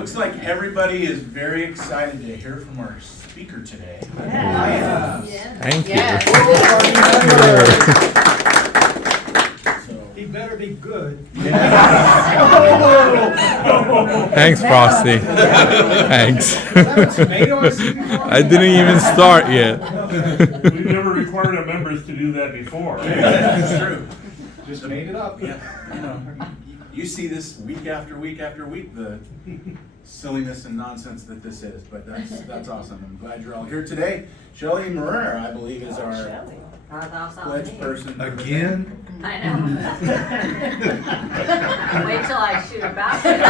Looks like everybody is very excited to hear from our speaker today. Thank you. He better be good. Thanks, Frosty. Thanks. I didn't even start yet. We've never required our members to do that before. That's true. Just made it up. Yeah, you know, you see this week after week after week, the silliness and nonsense that this is, but that's awesome. I'm glad you're all here today. Shelley Marrera, I believe, is our pledge person. Again? I know. Wait till I shoot a basket.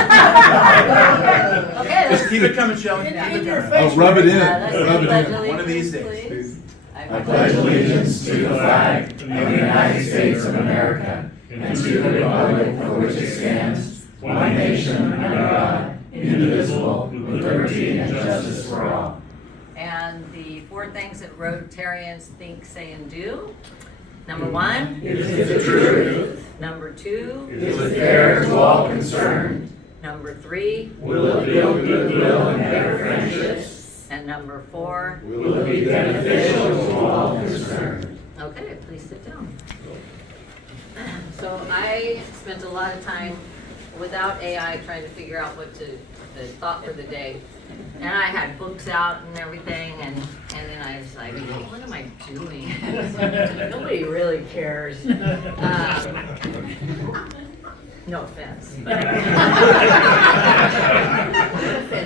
Okay, Just keep it coming, Shelley. In your Oh, rub it in. let's Rub it pledge in. One of these allegiance, days. please. I pledge allegiance to the flag of the United States of America and to the republic for which it stands, one nation under God, indivisible, with liberty and justice for all. And the 4 things that Rotarians think, say, and do. Number 1. It is the truth. Number 2. Is it fair to all concerned? Number 3. Will it build goodwill and better friendships? And number 4. Will it be beneficial to all concerned? Okay, please sit down. So I spent a lot of time without AI trying to figure out what the thought for the day. And I had books out and everything, and then I was like, what am I doing? Nobody really cares. No offense.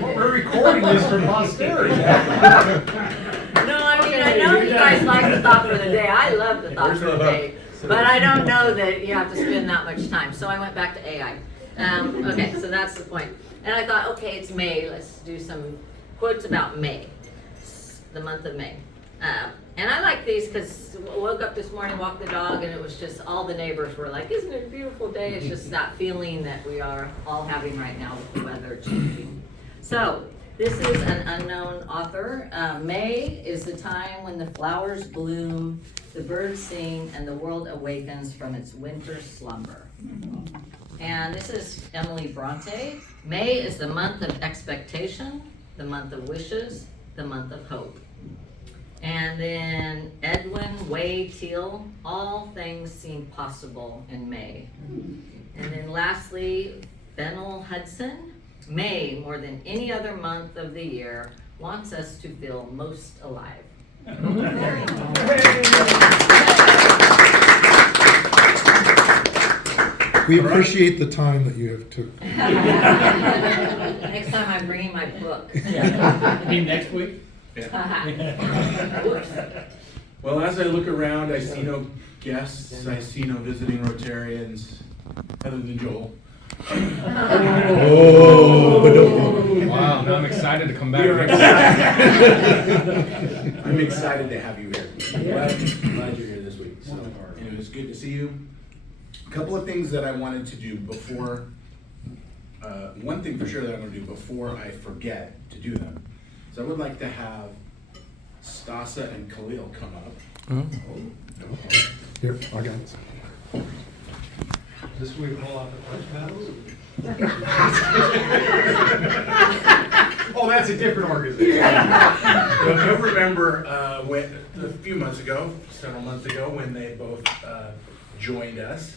We're recording this for posterity. No, I mean, I know you guys like the thought for the day. I love the thought for the day. But I don't know that you have to spend that much time. So I went back to AI. Okay, so that's the point. And I thought, okay, it's May. Let's do some quotes about May, the month of May. And I like these because I woke up this morning, walked the dog, and it was just all the neighbors were like, isn't it a beautiful day? It's just that feeling that we are all having right now with the weather changing. So this is an unknown author. May is the time when the flowers bloom, the birds sing, and the world awakens from its winter slumber. And this is Emily Bronte. May is the month of expectation, the month of wishes, the month of hope. And then Edwin Way Teal, all things seem possible in May. And then lastly, Fennel Hudson, May, more than any other month of the year, wants us to feel most alive. We appreciate the time that you have took. Next time I'm bringing my book. Maybe next week? Whoops. Well, as I look around, I see no guests, I see no visiting Rotarians, other than Joel. Wow, now I'm excited to come We are back. excited. I'm excited to have you here. Glad you're here this week. So, and it was good to see you. A couple of things that I wanted to do before, one thing for sure that I'm going to do before I forget to do them. So I would like to have Stasa and Khalil come up. Here, I got it. This week, pull out the first medals? Oh, that's a different organization. Well, if you remember when a few months ago, several months ago, when they both joined us,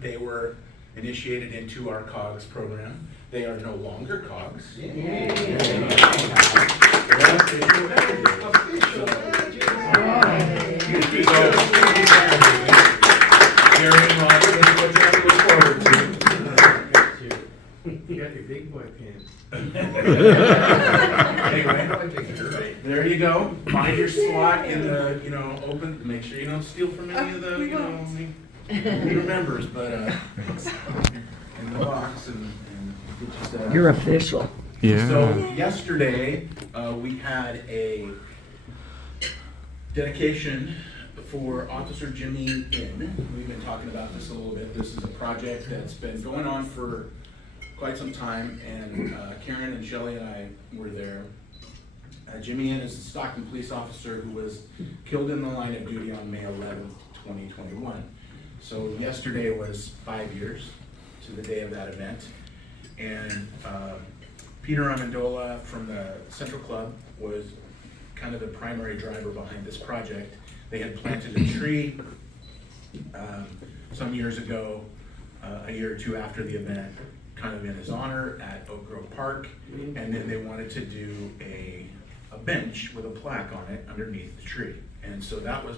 they were initiated into our COGS program. They are no longer COGS. You got your big boy pants. Anyway, there you go. Find your slot in the, open. Make sure you don't steal from any of the, your members, but in the box and get you set up. You're official. Yeah. So yesterday, we had a dedication for Officer Jimmy In. We've been talking about this a little bit. This is a project that's been going on for quite some time, and Karen and Shelley and I were there. Jimmy In is a Stockton police officer who was killed in the line of duty on May 11th, 2021. So yesterday was 5 years to the day of that event. And Peter Amendola from the Central Club was kind of the primary driver behind this project. They had planted a tree some years ago, a year or two after the event, kind of in his honor at Oak Grove Park. And then they wanted to do a bench with a plaque on it underneath the tree. And so that was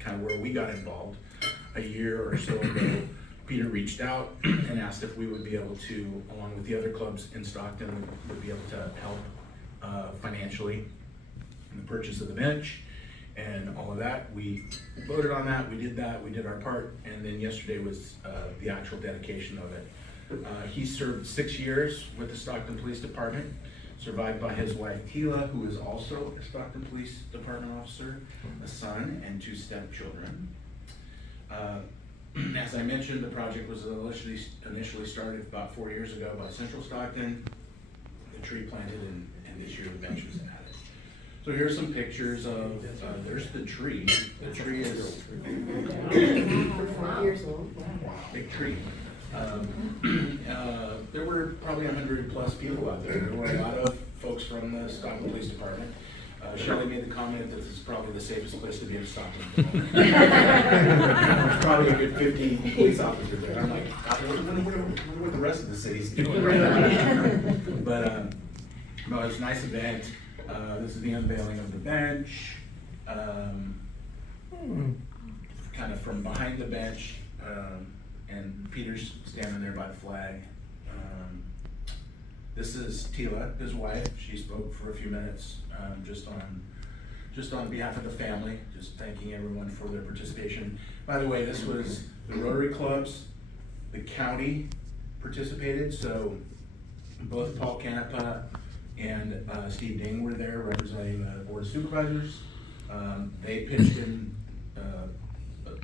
kind of where we got involved. A year or so ago, Peter reached out and asked if we would be able to, along with the other clubs in Stockton, would be able to help financially in the purchase of the bench and all of that. We voted on that, we did our part, and then yesterday was the actual dedication of it. He served 6 years with the Stockton Police Department, survived by his wife Tila, who is also a Stockton Police Department officer, a son, and 2 stepchildren. As I mentioned, the project was initially started about 4 years ago by Central Stockton. The tree planted, and this year the bench was added. So here's some pictures of, there's the tree. The tree is 5 years old. big tree. There were probably 100+ people out there. There were a lot of folks from the Stockton Police Department. Shelley made the comment that this is probably the safest place to be in Stockton. There's probably a good 50 police officers there. I'm like, what the rest of the city's doing right now? But no, it's a nice event. This is the unveiling of the bench. Kind of from behind the bench, and Peter's standing there by the flag. This is Tila, his wife. She spoke for a few minutes, just on behalf of the family, just thanking everyone for their participation. By the way, this was the Rotary clubs, the county participated, so both Paul Canepa and Steve Ding were there representing the Board of Supervisors. They pitched in a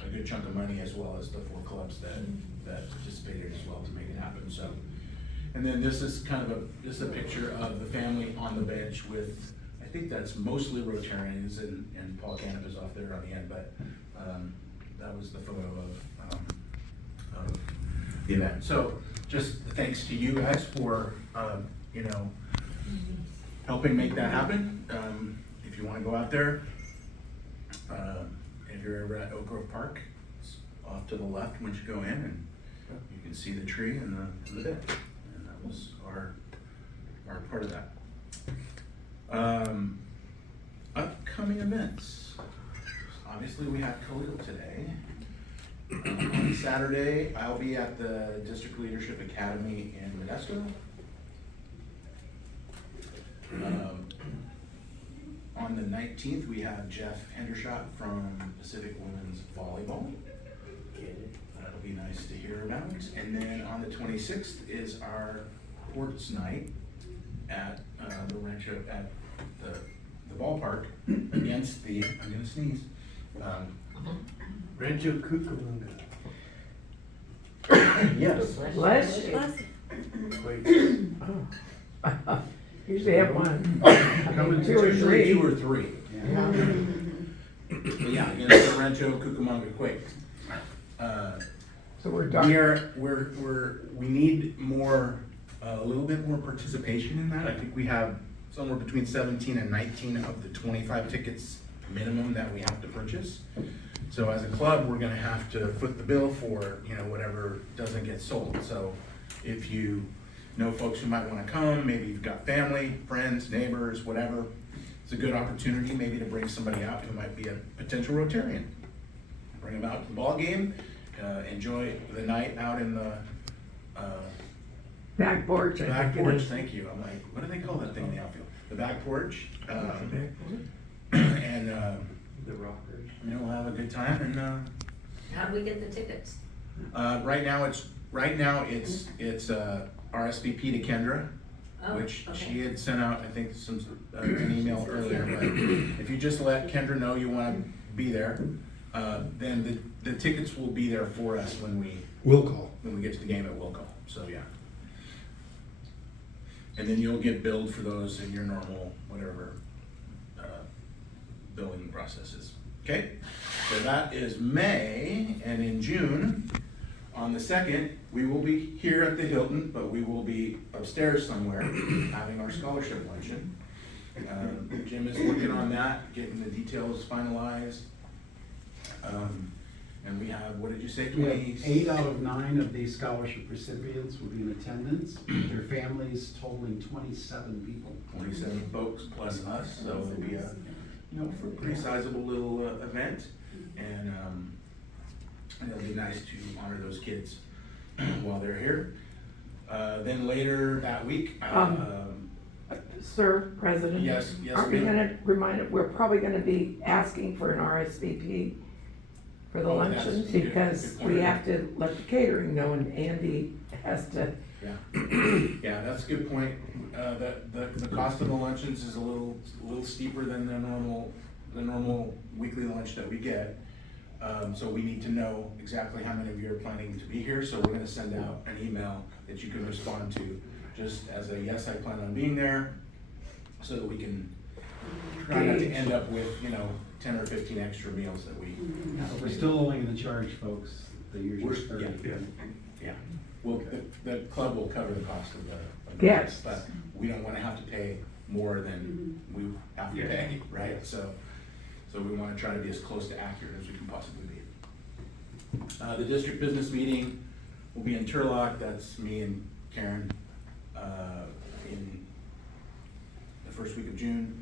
good chunk of money, as well as the 4 clubs that participated as well to make it happen. So, and then this is kind of a picture of the family on the bench with, I think that's mostly Rotarians, and Paul Canepa's off there on the end, but that was the photo of the event. So just thanks to you guys for helping make that happen. If you want to go out there, if you're ever at Oak Grove Park, it's off to the left once you go in, and you can see the tree and the bench. And that was our part of that. Upcoming events. Obviously, we have Khalil today. On Saturday, I'll be at the District Leadership Academy in Modesto. On the 19th, we have Jeff Hendershot from Pacific Women's Volleyball. That'll be nice to hear about. And then on the 26th is our sports night at the Rancho, at the ballpark against the, I'm gonna sneeze, Rancho Cucamonga. yes. Bless you. Usually have one. Coming Two or usually three. 2 or 3. But yeah, against the Rancho Cucamonga Quakes. So we're done. We need more, a little bit more participation in that. I think we have somewhere between 17 and 19 of the 25 tickets minimum that we have to purchase. So as a club, we're gonna have to foot the bill for, whatever doesn't get sold. So if you know folks who might wanna come, maybe you've got family, friends, neighbors, whatever, it's a good opportunity maybe to bring somebody out who might be a potential Rotarian. Bring them out to the ball game, enjoy the night out in the Back porch. I back think it porch. is. Thank you. I'm like, what do they call that thing in the outfield? The back porch. And The rockers. we'll have a good time. And How do we get the tickets? right now it's RSVP to Kendra, Oh, which okay. she had sent out, I think, an email earlier. But if you just let Kendra know you want to be there, then the tickets will be there for us when we Will get to the game at Will Call. So yeah. And then you'll get billed for those in your normal whatever billing processes. Okay, so that is May, and in June On the 2nd, we will be here at the Hilton, but we will be upstairs somewhere having our scholarship luncheon. Jim is working on that, getting the details finalized. And we have, what did you say, We have 20? 8 out of 9 of these scholarship recipients will be in attendance, their families totaling 27 people. 27 folks plus us, so it'll be a, for a pretty sizable little event. And it'll be nice to honor those kids while they're here. Then later that week, Sir, President? yes, Are we ma'am. gonna we're probably gonna be asking for an RSVP for the Oh, that's luncheon, good- because good point. we have to let the catering know, and Andy has to, Yeah, that's a good point. The cost of the luncheons is a little steeper than the normal weekly lunch that we get. So we need to know exactly how many of you are planning to be here, so we're gonna send out an email that you can respond to, just as a yes, I plan on being there, so that we can try not to end up with, 10 or 15 extra meals that we. We're still only gonna charge folks the usual We're- 30. Yeah. Well, the club will cover the cost of the Yes. but we don't wanna have to pay more than we have to pay, right? So we wanna try to be as close to accurate as we can possibly be. The district business meeting will be in Turlock. That's me and Karen, in the first week of June.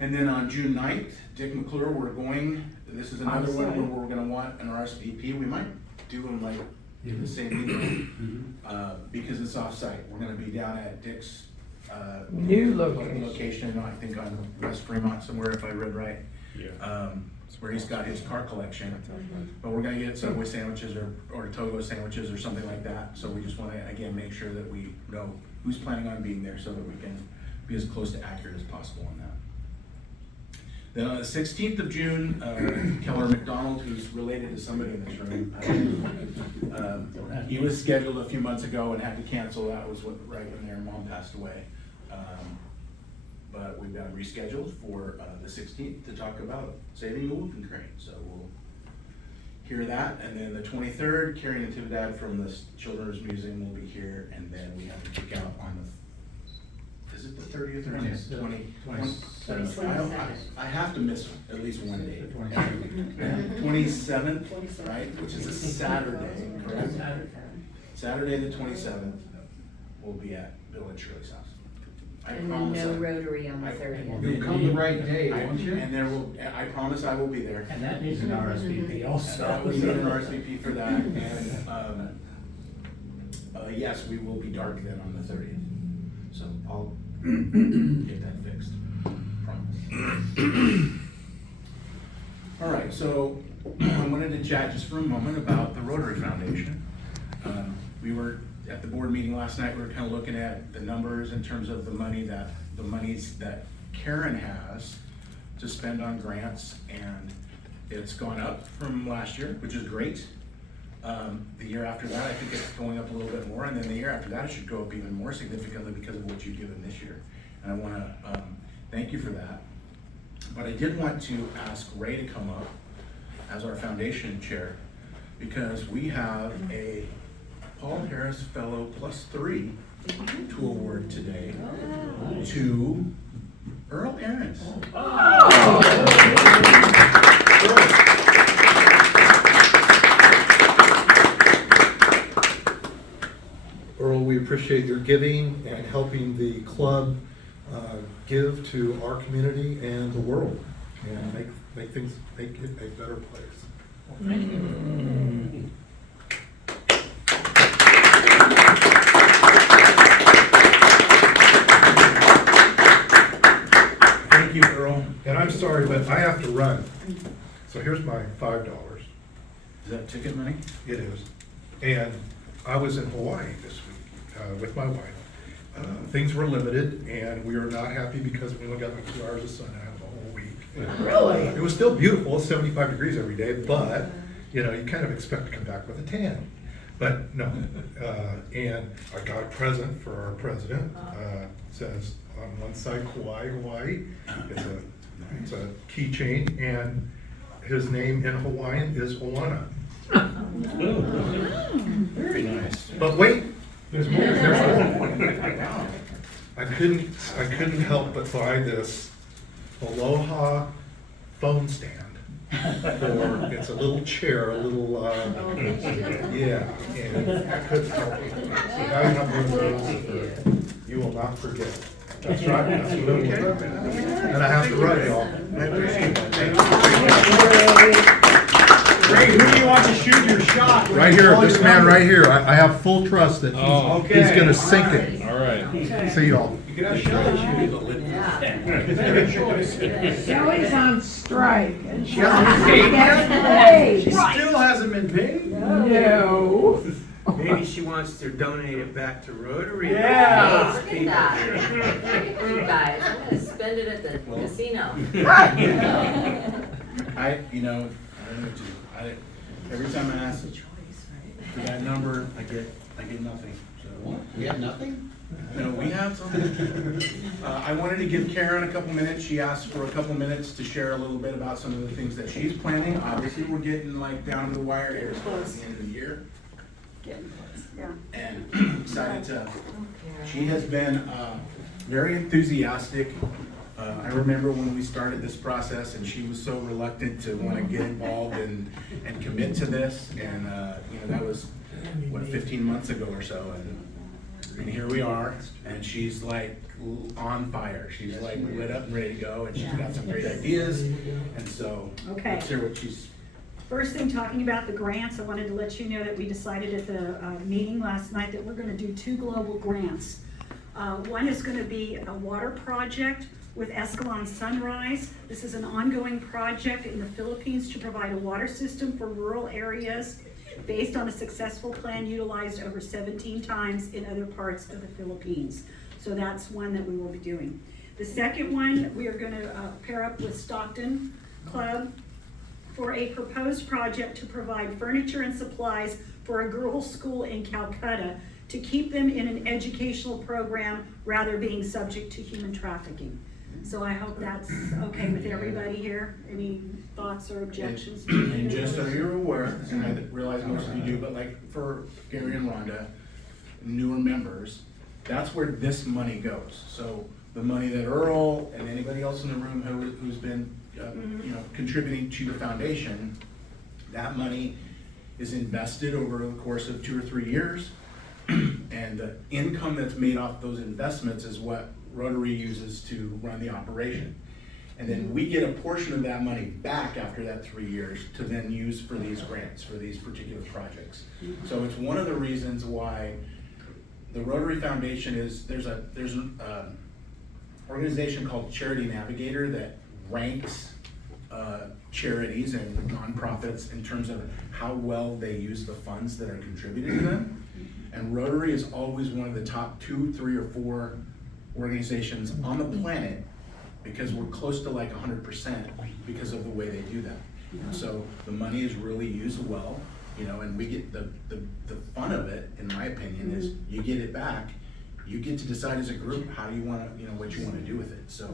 And then on June 9th, Dick McClure, this is another one where we're gonna want an RSVP. We might do them like in the same evening, because it's off-site. We're gonna be down at Dick's, New location. location, I think on West Fremont somewhere, if I read right. Where he's got his car collection. But we're gonna get Subway sandwiches or Togo sandwiches or something like that. So we just wanna, again, make sure that we know who's planning on being there so that we can be as close to accurate as possible on that. Then on the 16th of June, Keller McDonald, who's related to somebody in this room, he was scheduled a few months ago and had to cancel. That was right when their mom passed away. But we've got it rescheduled for the 16th to talk about saving the whooping crane. So we'll hear that. And then the 23rd, Carrie and Tividad from the Children's Museum will be here. And then we have to kick out on is it the 30th or 20th? I have to miss at least one day. 27th, right, which is a Saturday, correct? Saturday the 27th, we'll be at Bill and Shirley's house. I And promise. no Rotary on the 30th. You'll come the right day, won't you? And I promise I will be there. And that needs an RSVP also. We need an RSVP for that, and, yes, we will be dark then on the 30th. So I'll get that fixed, promise. All right, so I wanted to chat just for a moment about the Rotary Foundation. We were at the board meeting last night, we were kind of looking at the numbers in terms of the monies that Karen has to spend on grants, and it's gone up from last year, which is great. The year after that, I think it's going up a little bit more, and then the year after that, it should go up even more significantly because of what you've given this year. And I wanna thank you for that. But I did want to ask Ray to come up as our foundation chair, because we have a Paul Harris Fellow +3 to award today to Earl Ahrens. Earl, we appreciate your giving and helping the club give to our community and the world, and make it a better place. Thank you, Earl. And I'm sorry, but I have to run. So here's my $5. Is that ticket money? It is. And I was in Hawaii this week with my wife. Things were limited, and we are not happy because we only got like 2 hours of sun out of the whole week. Really? It was still beautiful, it's 75 degrees every day, but, you kind of expect to come back with a tan. But no, and I got a present for our president. Says on one side, Kauai, Hawaii. It's a keychain, and his name in Hawaiian is Oana. Very nice. But wait, there's more. I couldn't help but buy this Aloha phone stand. It's a little chair, a little, yeah, and I couldn't help it. So now you have one of those, you will not forget. That's right, that's what it was. And I have to run, y'all. I appreciate that. Thank you. Ray, who do you want to shoot your shot? Right here, this man right here, I have full trust that he's gonna sink it. All right. See y'all. You can have Shelley shoot it. Shelley's on strike. And She hasn't been paid. She still hasn't been paid? No. Maybe she wants to donate it back to Rotary. Yeah. Look at that. Look at you guys. I'm gonna spend it at the casino. I don't know what to do. Every time I ask for that number, I get nothing. So What? We have nothing? no, we have something. I wanted to give Karen a couple minutes. She asked for a couple minutes to share a little bit about some of the things that she's planning. Obviously, we're getting like down to the wire here towards the end of the year. And excited to. She has been very enthusiastic. I remember when we started this process and she was so reluctant to want to get involved and commit to this. And, that was, 15 months ago or so. And here we are. And she's like on fire. She's like lit up and ready to go. And she's got some great ideas. And so Okay. let's hear what she's. First thing, talking about the grants, I wanted to let you know that we decided at the meeting last night that we're gonna do 2 global grants. One is gonna be a water project with Escalon Sunrise. This is an ongoing project in the Philippines to provide a water system for rural areas based on a successful plan utilized over 17 times in other parts of the Philippines. So that's one that we will be doing. The second one, we are gonna pair up with Stockton Club for a proposed project to provide furniture and supplies for a girls' school in Calcutta to keep them in an educational program rather being subject to human trafficking. So I hope that's okay with everybody here. Any thoughts or objections? And just so you're aware, and I realize most of you do, but like for Gary and Rhonda, newer members, that's where this money goes. So the money that Earl and anybody else in the room who's been, contributing to the foundation, that money is invested over the course of 2 or 3 years. And the income that's made off those investments is what Rotary uses to run the operation. And then we get a portion of that money back after that 3 years to then use for these grants, for these particular projects. So it's one of the reasons why the Rotary Foundation there's an organization called Charity Navigator that ranks charities and nonprofits in terms of how well they use the funds that are contributed to them. And Rotary is always one of the top 2, 3, or 4 organizations on the planet because we're close to like 100% because of the way they do that. So the money is really used well, and we get the fun of it, in my opinion, is you get it back, you get to decide as a group how you want to, what you want to do with it. So.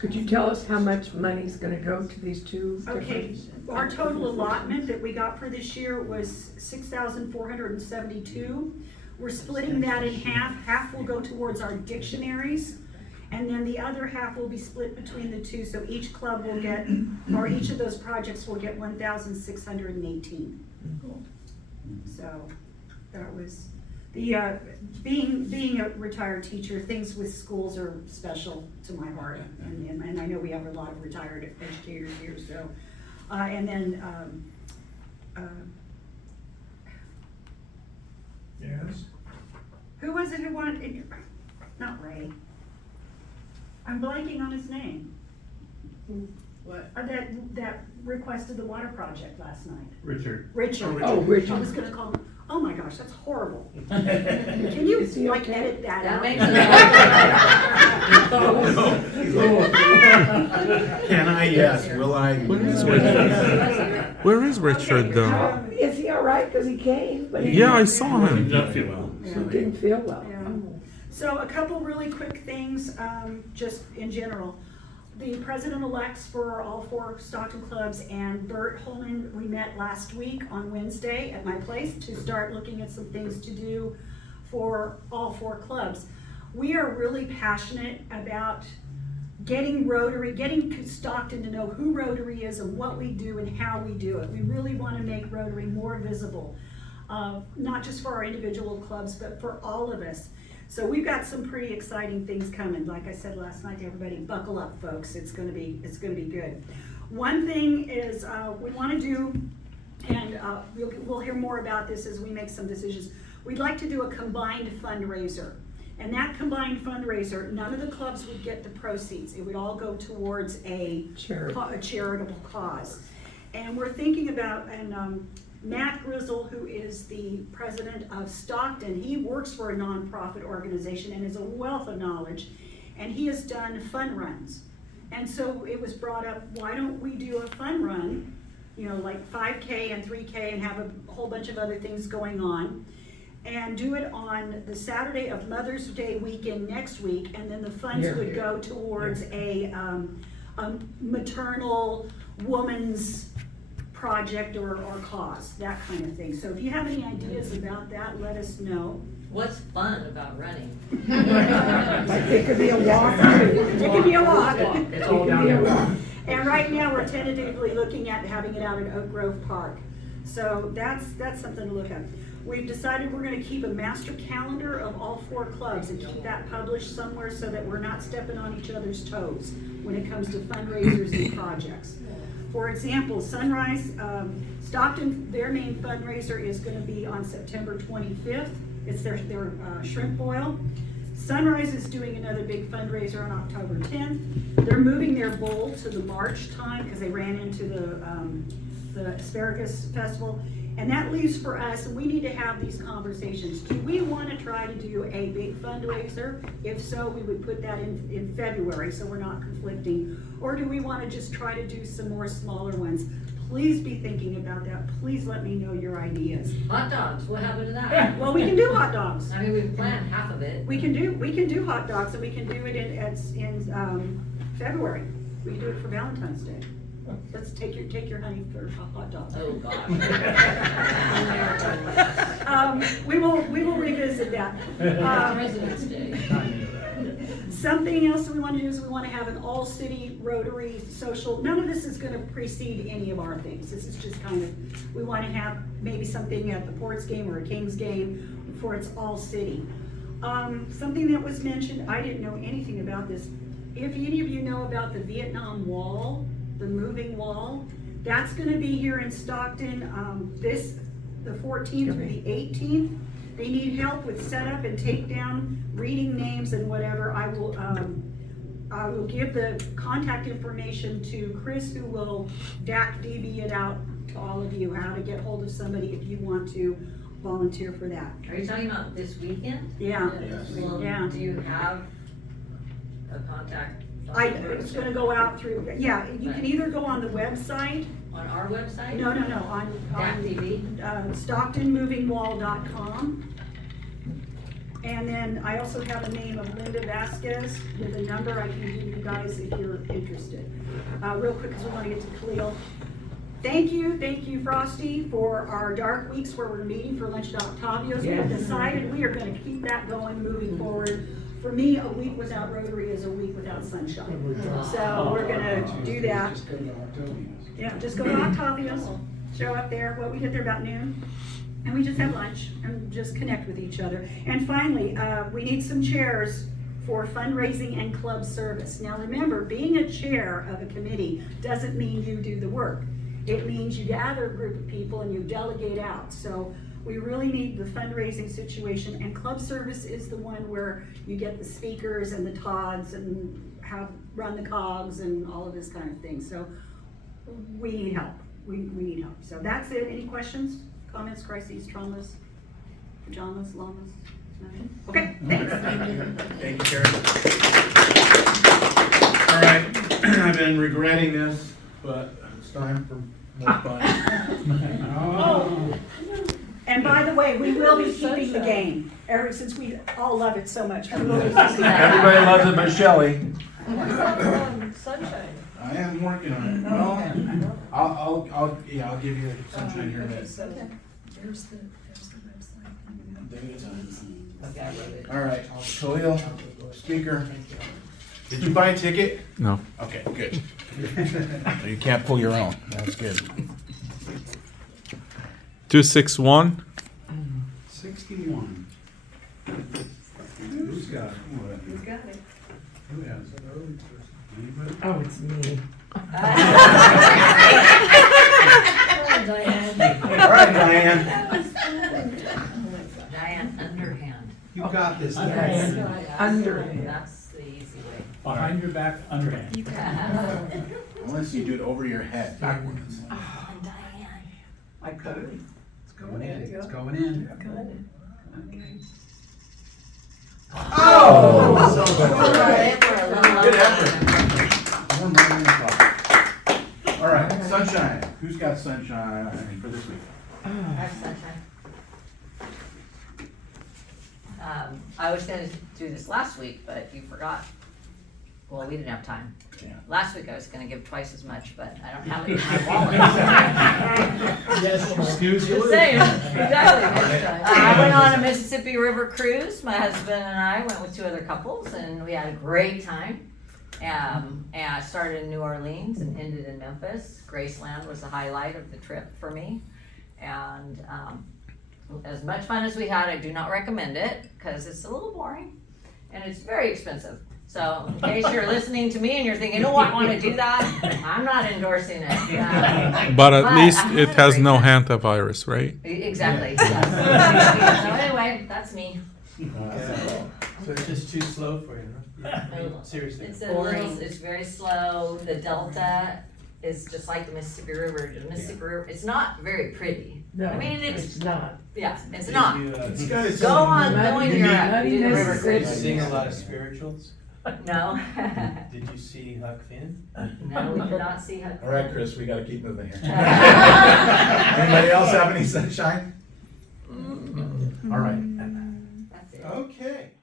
Could you tell us how much money's gonna go to these 2 Okay, different? our total allotment that we got for this year was $6,472. We're splitting that in half. Half will go towards our dictionaries, and then the other half will be split between the 2. So each club will get, or each of those projects will get 1,618. So that was the being a retired teacher. Things with schools are special to my heart, and I know we have a lot of retired educators here. So, and then. Yes? Who was it who wanted, not Ray. I'm blanking on his name. What? That requested the water project last night. Richard. Richard. Oh, Richard. I was gonna call him, oh my gosh, that's horrible. Can you Is he like okay? edit that That out? makes it. Can I? Yes. Will I? Where is Richard though? Is he all right? Cause he came, but he Yeah, I saw him. Not feel well. didn't feel well. Yeah. So a couple really quick things, just in general. the president-elects for all 4 Stockton clubs and Bert Holman, we met last week on Wednesday at my place to start looking at some things to do for all 4 clubs. We are really passionate about getting Rotary, getting Stockton to know who Rotary is and what we do and how we do it. We really want to make Rotary more visible, not just for our individual clubs, but for all of us. So we've got some pretty exciting things coming. Like I said last night to everybody, buckle up, folks. It's gonna be good. One thing is we want to do, and we'll hear more about this as we make some decisions. We'd like to do a combined fundraiser. And that combined fundraiser, none of the clubs would get the proceeds. It would all go towards a charitable cause. And we're thinking about, and Matt Grizzle, who is the president of Stockton, he works for a nonprofit organization and is a wealth of knowledge, and he has done fun runs. And so it was brought up, why don't we do a fun run, you know, like 5K and 3K, and have a whole bunch of other things going on, and do it on the Saturday of Mother's Day weekend next week, and then the funds would go towards a maternal woman's project or cause, that kind of thing. So if you have any ideas about that, let us know. What's fun about running? It could be a walk too. It could be a walk. It's all downhill. And right now, we're tentatively looking at having it out at Oak Grove Park. So that's something to look at. We've decided we're gonna keep a master calendar of all 4 clubs and keep that published somewhere so that we're not stepping on each other's toes when it comes to fundraisers and projects. For example, Sunrise, Stockton, their main fundraiser is gonna be on September 25th. It's their shrimp boil. Sunrise is doing another big fundraiser on October 10th. They're moving their bowl to the March time because they ran into the asparagus festival. And that leaves for us, and we need to have these conversations. Do we want to try to do a big fundraiser? If so, we would put that in February so we're not conflicting. Or do we want to just try to do some more smaller ones? Please be thinking about that. Please let me know your ideas. Hot dogs, what happened to that? Well, we can do hot dogs. I mean, we've planned half of it. We can do hot dogs, and we can do it in February. We can do it for Valentine's Day. Let's take your honey for a hot dog. Oh, gosh. We will revisit that. President's Day. Something else we want to do is we want to have an all-city Rotary social. None of this is going to precede any of our things. This is just kind of, we want to have maybe something at the Ports game or a Kings game before it's all city. Something that was mentioned, I didn't know anything about this. If any of you know about the Vietnam Wall, the moving wall, that's going to be here in Stockton the 14th through the 18th. They need help with setup and takedown, reading names and whatever. I will give the contact information to Chris, who will DB it out to all of you, how to get hold of somebody if you want to volunteer for that. Are you talking about this weekend? Yeah. Yes. Well, Yeah. do you have a contact? It's going to go out through, yeah, you can either go on the website. On our website? No, on TV? StocktonMovingWall.com. And then I also have a name of Linda Vasquez with a number I can give you guys if you're interested. Real quick, because we want to get to Khalil. Thank you, Frosty, for our dark weeks where we're meeting for lunch at Octavio's. We've decided we are going to keep that going moving forward. For me, a week without Rotary is a week without sunshine. So we're going to do that. Just go to Octavia's. Yeah, just go to Octavio's, show up there. Well, we get there about noon, and we just have lunch and just connect with each other. And finally, we need some chairs for fundraising and club service. Now remember, being a chair of a committee doesn't mean you do the work. It means you gather a group of people and you delegate out. So we really need the fundraising situation, and club service is the one where you get the speakers and the Todds and run the cogs and all of this kind of thing. So we need help. We need help. So that's it. Any questions, comments, crises, traumas, pajamas, llamas? Nothing? Okay, thanks. Thank you, Karen. All right, I've been regretting this, but it's time for more fun. Oh, and by the way, we will be keeping the game, since we all love it so much. We will be keeping it. Everybody loves it but Shelley. sunshine. I am working on it. Well, I'll give you sunshine here in a minute. There's the website. Day at a time. Okay, I wrote it. All right, Khalil, speaker. Did you buy a ticket? No. Okay, good. You can't pull your own. That's good. 261. 61. Who's got it? Who's got it? Who has it? Anybody? Oh, it's me. All right, Diane. Diane, underhand. You got this. Yes. Diane. Underhand. That's the easy way. Behind your back, underhand. Unless you do it over your head, backwards. Oh, Diane. I could. It's going in. It's going in. Good. Okay. Oh! Good effort. More money in the pocket. All right, sunshine. Who's got sunshine for this week? Have sunshine. I was gonna do this last week, but you forgot. Well, we didn't have time. Yeah. Last week I was gonna give twice as much, but I don't have it in my wallet. Excuse Just saying, exactly. I went on a Mississippi River cruise. My husband and I went with 2 other couples, and we had a great time. And I started in New Orleans and ended in Memphis. Graceland was the highlight of the trip for me. And as much fun as we had, I do not recommend it because it's a little boring and it's very expensive. So in case you're listening to me and you're thinking, oh, I want to do that, I'm not endorsing it. But at least I it had a has great no time. hantavirus, right? Exactly. Yes. So anyway, that's me. So it's just too slow for you, huh? Seriously. It's a little, it's very slow. The Delta is just like the Mississippi River. The Mississippi River, it's not very pretty. No, I mean, it's not. Yeah, it's not. It's got its Go on, Not go in even- Europe, not do the even river Mississippi. You cruise. sing a lot of spirituals? No. Did you see Huck Finn? No, we did not see her. All right, Chris, we gotta keep moving here. Anybody else have any sunshine? All right. That's it. Okay.